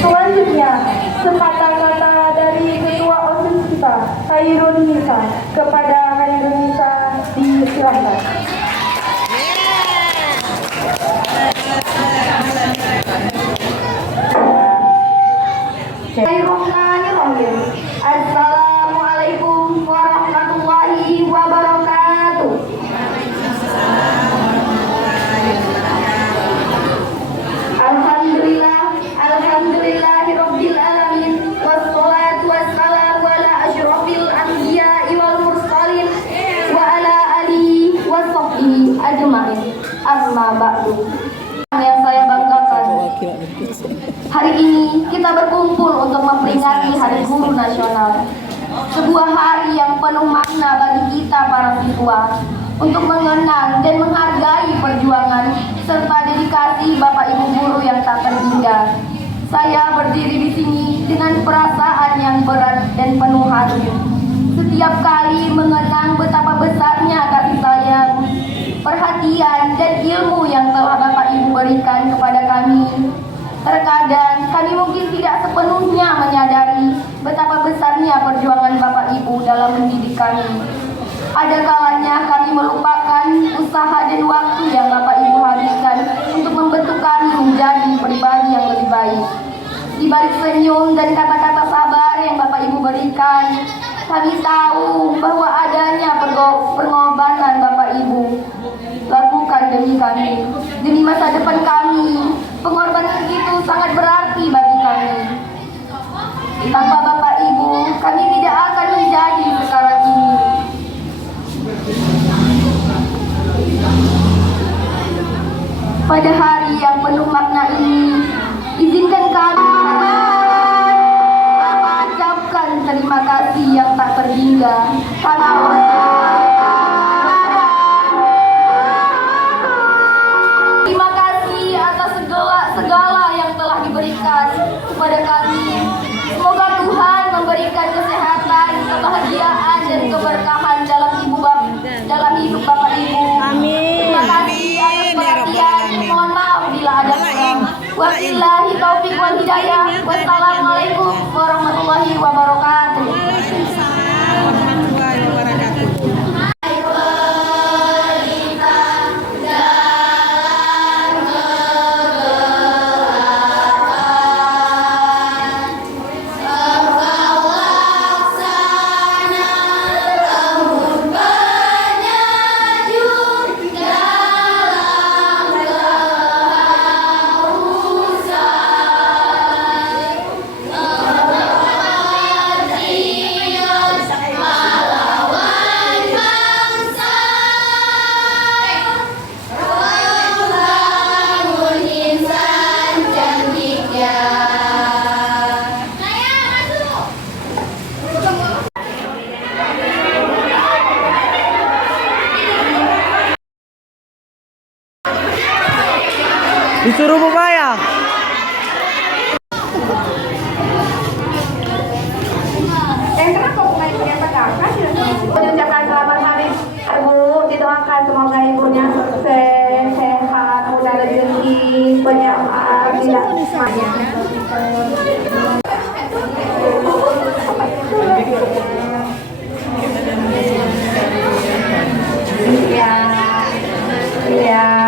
Selanjutnya, sepatah-kata dari Ketua OSIS kita, Khairun Nisa. Kepada Khairun Nisa, disilahkan. Bismillahirrahmanirrahim. Assalamualaikum warahmatullahi wabarakatuh. Alhamdulillahirabbil alamin wassalatu wassalamu ala asyrofil anbiya'i wal mursalin wa ala alihi washabbihi ajmain. Amma ba'du. Yang saya banggakan, hari ini kita berkumpul untuk memperingati Hari Guru Nasional, sebuah hari yang penuh makna bagi kita para siswa, untuk mengenang dan menghargai perjuangan serta dedikasi Bapak Ibu guru yang tak terhingga. Saya berdiri di sini dengan perasaan yang berat dan penuh hati. Setiap kali mengenang betapa besarnya kasih sayang, perhatian dan ilmu yang telah Bapak Ibu berikan kepada kami, terkadang kami mungkin tidak sepenuhnya menyadari betapa besarnya perjuangan Bapak Ibu dalam mendidik kami. Ada kalanya kami melupakan usaha dan waktu yang Bapak Ibu habiskan untuk membentuk kami menjadi pribadi yang lebih baik. Di balik senyum dan kata-kata sabar yang Bapak Ibu berikan, kami tahu bahwa adanya pengorbanan Bapak Ibu lakukan demi kami, demi masa depan kami. Pengorbanan itu sangat berarti bagi kami. Tanpa Bapak Ibu, kami tidak akan menjadi sekarang ini. Pada hari yang penuh makna ini, izinkan kami mengucapkan terima kasih yang tak terhingga. Terima kasih atas segala yang telah diberikan kepada kami. Semoga Tuhan memberikan kesehatan, kebahagiaan dan keberkahan dalam hidup Bapak Ibu. Amin. Terima kasih atas perhatian. Mohon maaf bila ada kurang. Wabillahi taufiq wal hidayah. Wassalamualaikum warahmatullahi wabarakatuh. Warahmatullahi wabarakatuh. Disuruh bayar. Mengucapkan selamat hari Ibu, didoakan semoga ibunya sukses, sehat, mudah rezeki, banyak tidak semuanya. Ya, ya.